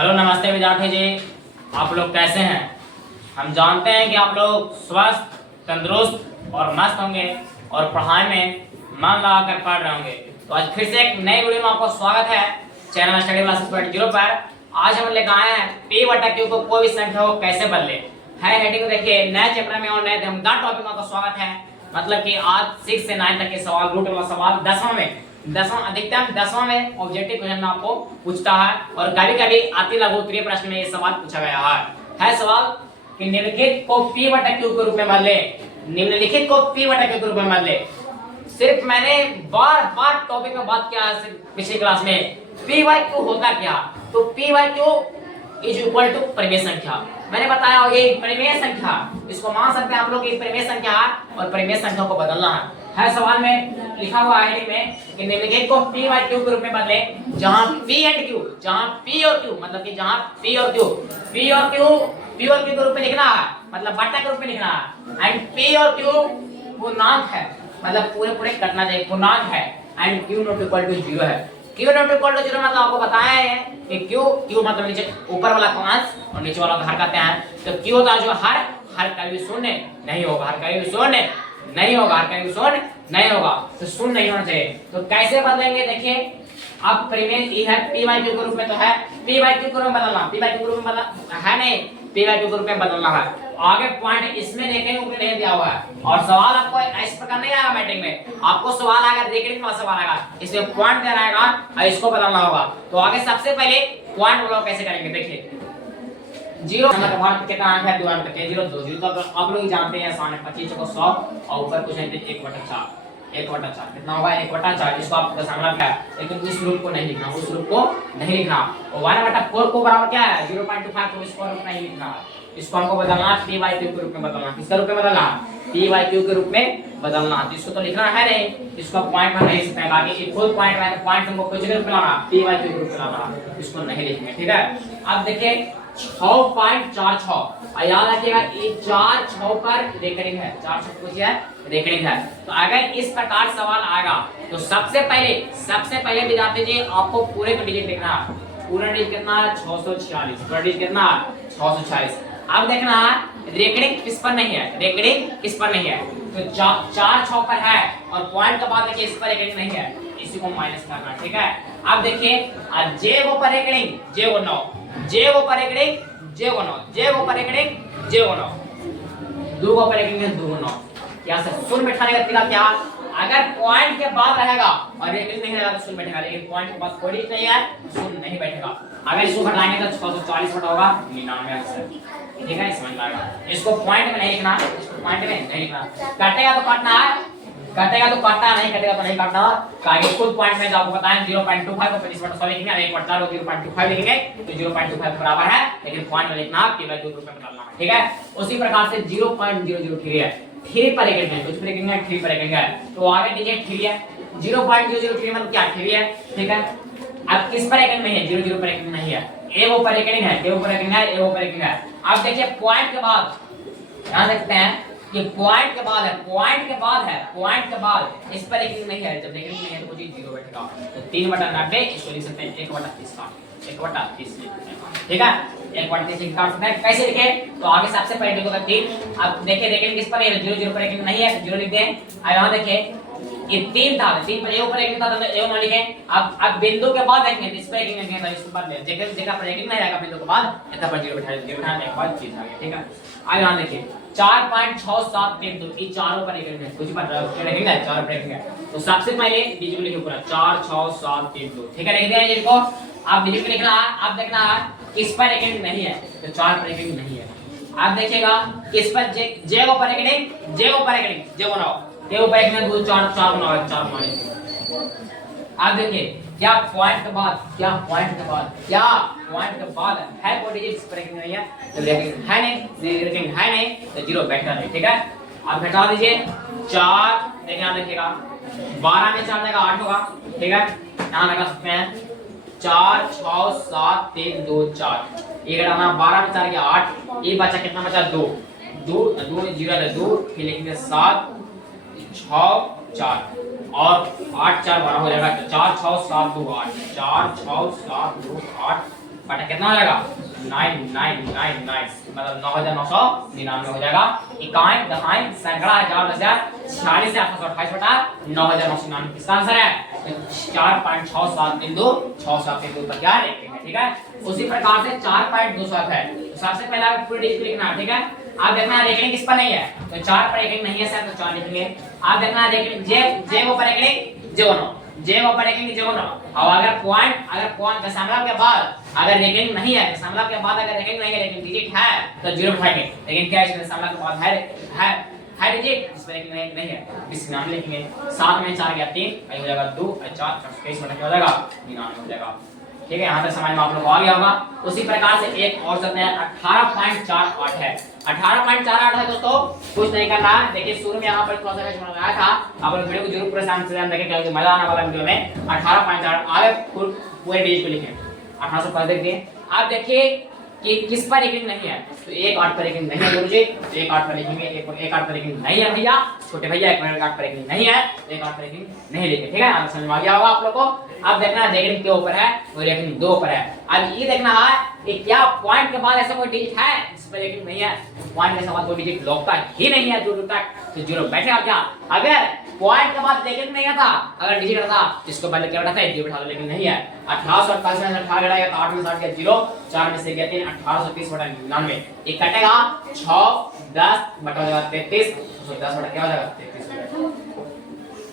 Hello नमस्ते विद्यार्थी जी, आप लोग कैसे हैं। हम जानते हैं कि आप लोग स्वस्थ, तंदुरुस्त और मस्त होंगे और पढ़ाई में मन लगाकर पढ़ रहे होंगे। तो आज फिर से एक नई वीडियो में आपको स्वागत है चैनल स्टडी क्लासेस 0 पर। आज हम लेकर आए हैं p बटा q को कोई भी संख्या को कैसे बदले है। हेडिंग देखिए, नए चैप्टर में और नए धमदार टॉपिक में आपका स्वागत है। मतलब कि आज 6 से 9 तक के सवाल, रूट वाला सवाल 10वां अधिकतम 10वां में ऑब्जेक्टिव क्वेश्चन में आपको पूछता है और कभी कभी अति लघु उत्तरीय प्रश्न में ये सवाल पूछा गया है सवाल कि निम्नलिखित को p बटा q के रूप में बदले। निम्नलिखित को p बटा q के रूप में बदले। सिर्फ मैंने बार बार टॉपिक में बात किया है पिछली क्लास में, p बाई q होता क्या। तो p by q is equal to परिमेय संख्या। मैंने बताया ये परिमेय संख्या, इसको मान सकते हैं आप लोग, ये परिमेय संख्या है और परिमेय संख्या को बदलना है सवाल में लिखा हुआ है में कि निम्नलिखित को p बाई q के रूप में बदले जहां p एंड q, जहां p और q मतलब कि जहां p और q के रूप में लिखना है, मतलब बटा के रूप में लिखना है। एंड p और q पूर्णांक है, मतलब पूरे पूरे करना चाहिए, पूर्णांक है। And q not equal to 0 है। q नॉट इक्वल टू 0 मतलब आपको बताया है कि q मतलब नीचे ऊपर वाला कंस और नीचे वाला हर कहते हैं। तो q होता है जो हर कभी शून्य नहीं होगा, हर कभी शून्य नहीं होगा, हर कभी शून्य नहीं होगा, तो शून्य नहीं होना चाहिए। तो कैसे बदलेंगे देखिए, अब परिमेय ये है p बाई q के रूप में, तो है p बाई q के रूप में बदलना, p बाई q के रूप में बदलना है नहीं, p बाई q के रूप में बदलना है। आगे पॉइंट इसमें देखेंगे ऊपर नहीं दिया हुआ है और सवाल आपको इस प्रकार नहीं आएगा मैट्रिक में, आपको सवाल आएगा रेकरिंग वाला सवाल आएगा, इसमें पॉइंट दे रहेगा और इसको बदलना होगा। तो आगे सबसे पहले पॉइंट वाला कैसे करेंगे देखिए, 0 नंबर का भाग कितना है, 2 अंक के 0 2 0 तो आप लोग जानते हैं आसान है, 25 को 100 और ऊपर कुछ नहीं 1/4 कितना होगा 1/4। इसको आपको दशमलव क्या है, लेकिन इस रूप को नहीं लिखना, उस रूप को नहीं लिखना। और 1/4 को बराबर क्या है 0.25, तो इसको रूप नहीं लिखना, इसको हमको बदलना p बाई q के रूप में बदलना। किसके रूप में बदलना, p बाई q के रूप में बदलना। तो इसको तो लिखना है नहीं, इसको पॉइंट में नहीं सकते, बाकी ये फुल पॉइंट में, तो पॉइंट हमको कुछ के रूप में लाना, p बाई q के रूप में लाना, इसको नहीं लिखेंगे, ठीक है। अब देखिए 6.46 याद रखिएगा, ये 4 6 पर रेकरिंग है, 4 6 कुछ है रेकरिंग है। तो अगर इस प्रकार सवाल आएगा तो सबसे पहले विद्यार्थी जी आपको पूरे का डिजिट लिखना है। पूरा डिजिट कितना है 646, पूरा डिजिट कितना है 646। अब देखना है रेकरिंग किस पर नहीं है, रेकरिंग किस पर नहीं है, तो 4 6 पर है और पॉइंट के बाद देखिए इस पर रेकरिंग नहीं है, इसी को माइनस करना, ठीक है। अब देखिए जे वो पर रेकरिंग, जे वो 9, जे वो पर रेकरिंग, जे वो 9, जे वो पर रेकरिंग, जे वो 9, दो को पर रेकरिंग है 2 9। क्या से शून्य बैठाने का तरीका क्या, अगर पॉइंट के बाद रहेगा और रेकरिंग नहीं रहेगा तो शून्य बैठेगा, लेकिन पॉइंट के बाद कोई नहीं है शून्य नहीं बैठेगा। अगर इसको घटाएंगे तो 640 बटा होगा 99 आंसर, ठीक है, समझ में आएगा। इसको पॉइंट में नहीं लिखना, इसको पॉइंट में नहीं लिखना, काटेगा तो काटना है, कटेगा तो काटना, नहीं कटेगा तो नहीं काटना। कागे खुद पॉइंट में आपको बताएं 0.25 को 25/100 लिखेंगे, 1/4 को 0.25 लिखेंगे तो 0.25 बराबर है, लेकिन पॉइंट में लिखना p बाई q में बदलना है, ठीक है। उसी प्रकार से 0.003 है, 3 पर रेकरिंग है, कुछ पर रेकरिंग है 3 पर रेकरिंग है, तो आगे डिजिट 3 है, 0.003 मतलब क्या 3 है, ठीक है। अब किस पर रेकरिंग नहीं है, 0 पर रेकरिंग नहीं है, a वो पर रेकरिंग है, a वो पर रेकरिंग है, a वो पर रेकरिंग है। अब देखिए पॉइंट के बाद ध्यान रखते हैं ये पॉइंट के बाद है, पॉइंट के बाद है, पॉइंट के बाद इस पर रेकरिंग नहीं है, जब रेकरिंग नहीं है तो 0 बैठेगा, तो 3/90 इसको लिख सकते हैं 1/30 का 1/30 ठीक है, 1/30 काट सकते हैं। कैसे लिखे, तो आगे सबसे पहले देखो 3। अब देखिए रेकरिंग किस पर है, 0 पर रेकरिंग नहीं है तो 0 लिख दें। अब यहां देखिए ये 3 था, 3 पर ऊपर रेकरिंग था तो ए मान लिखे। अब बिंदु के बाद देखेंगे इस पर रेकरिंग नहीं है तो इस पर ले, जगह पर रेकरिंग नहीं रहेगा बिंदु के बाद इतना पर 0 बैठा देंगे, एक बार चीज आ गई, ठीक है। अब यहां देखिए 4.6732 ये चारों पर रेकरिंग है, कुछ पर रेकरिंग है, चारों पर रेकरिंग है। तो सबसे पहले डिजिट लिखो पूरा 46732, ठीक है, लिख दिया डिजिट को। अब डिजिट लिखना है, अब देखना है किस पर रेकरिंग नहीं है, तो 4 पर रेकरिंग नहीं है। अब देखिएगा किस पर जे को पर रेकरिंग, जे को पर रेकरिंग, जे को 9, जे को पर रेकरिंग 2 4 4 9 है, 4 9। अब देखिए क्या पॉइंट के बाद, क्या पॉइंट के बाद, क्या पॉइंट के बाद है कोई डिजिट पर रेकरिंग नहीं है, तो रेकरिंग है नहीं, रेकरिंग है नहीं तो 0 बेटर है, ठीक है। अब घटा दीजिए 4, देखिए यहां देखिएगा 12 में 4 देगा 8 होगा, ठीक है, यहां लगा सकते हैं 4 6 7 3 2 4, ये घटाना 12 में 4 गया 8, ये बचा कितना बचा 2 2 2 0 2, फिर लिखेंगे 7 6 4 और 8 4 12 हो जाएगा, 4 6 7 2 8, 4 6 7 2 8 बटा कितना हो जाएगा 9999 मतलब 9999 हो जाएगा। इकाई दहाई सैकड़ा हजार हजार 46 से 828 बटा 9999 किसका आंसर है? 4.67 बिंदु 67 बिंदु पर क्या लिखेंगे, ठीक है। उसी प्रकार से 4.27 है, तो सबसे पहला पूरी डिजिट लिखना है, ठीक है। आप देखना रेकरिंग किस पर नहीं है, तो 4 पर रेकरिंग नहीं है सर, तो 4 लिखेंगे। आप देखना रेकरिंग जे वो पर रेकरिंग जे नो, जे वो पर रेकरिंग जे नो। और अगर पॉइंट दशमलव के बाद अगर रेकरिंग नहीं है, दशमलव के बाद अगर रेकरिंग नहीं है लेकिन डिजिट है तो 0 बैठाएंगे। लेकिन क्या है दशमलव के बाद है डिजिट, इस पर रेकरिंग नहीं है, इस नाम लिखेंगे। 7 में 4 गया 3 हो जाएगा 2 और 4 23 बटा क्या हो जाएगा 99 हो जाएगा, ठीक है। यहाँ तक समझ में आप लोग को आ गया होगा। उसी प्रकार से एक और शब्द है 18.48 है। 18.48 है दोस्तों, कुछ नहीं करना है। देखिए शुरू में यहाँ पर थोड़ा सा लगाया था, आप लोग वीडियो को जरूर पूरे शांति से देखें क्योंकि मजा आने वाला वीडियो में। 18.48 आगे पूरे डिजिट को लिखें। 1805 देखिए, आप देखिए कि किस पर रेकरिंग नहीं है, तो 1 8 पर रेकरिंग नहीं है गुरुजी, तो 1 8 पर लिखेंगे। 1 8 पर रेकरिंग नहीं है भैया, छोटे भैया 1 8 पर रेकरिंग नहीं है, 1 8 पर रेकरिंग नहीं लिखेंगे, ठीक है। आप समझ में आ गया होगा आप लोग को। अब देखना रेकरिंग के ऊपर है और रेकरिंग 2 पर है। अब ये देखना है कि क्या पॉइंट के बाद ऐसा कोई डिजिट है जिस पर रेकरिंग नहीं है, पॉइंट के साथ कोई डिजिट लगता ही नहीं है 2 तक, तो 0 बैठेगा क्या। अगर पॉइंट के बाद रेकरिंग नहीं था, अगर डिजिट था इसको पहले क्या बैठा था 0 बैठा, लेकिन नहीं है। 1848 में 18 घटाएगा तो 8 में 60 गया 0, 4 में से गया 3, 1830 बटा 99 ये कटेगा 6 10 बटा 33, तो 10 बटा क्या हो जाएगा 33।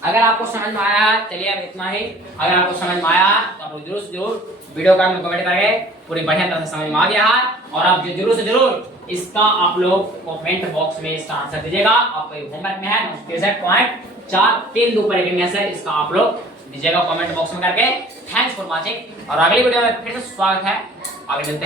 अगर आपको समझ में आया चलिए अब इतना ही। अगर आपको समझ में आया तो आप जरूर वीडियो का कमेंट करके पूरी बढ़िया तरह से समझ में आ गया है, और आप जरूर से जरूर इसका आप लोग कमेंट बॉक्स में इसका आंसर दीजिएगा। आपको होमवर्क में है 63.432 पर रेकरिंग है सर, इसका आप लोग दीजिएगा कमेंट बॉक्स में करके। थैंक्स फॉर वाचिंग, और अगली वीडियो में फिर से स्वागत है, आगे मिलते हैं।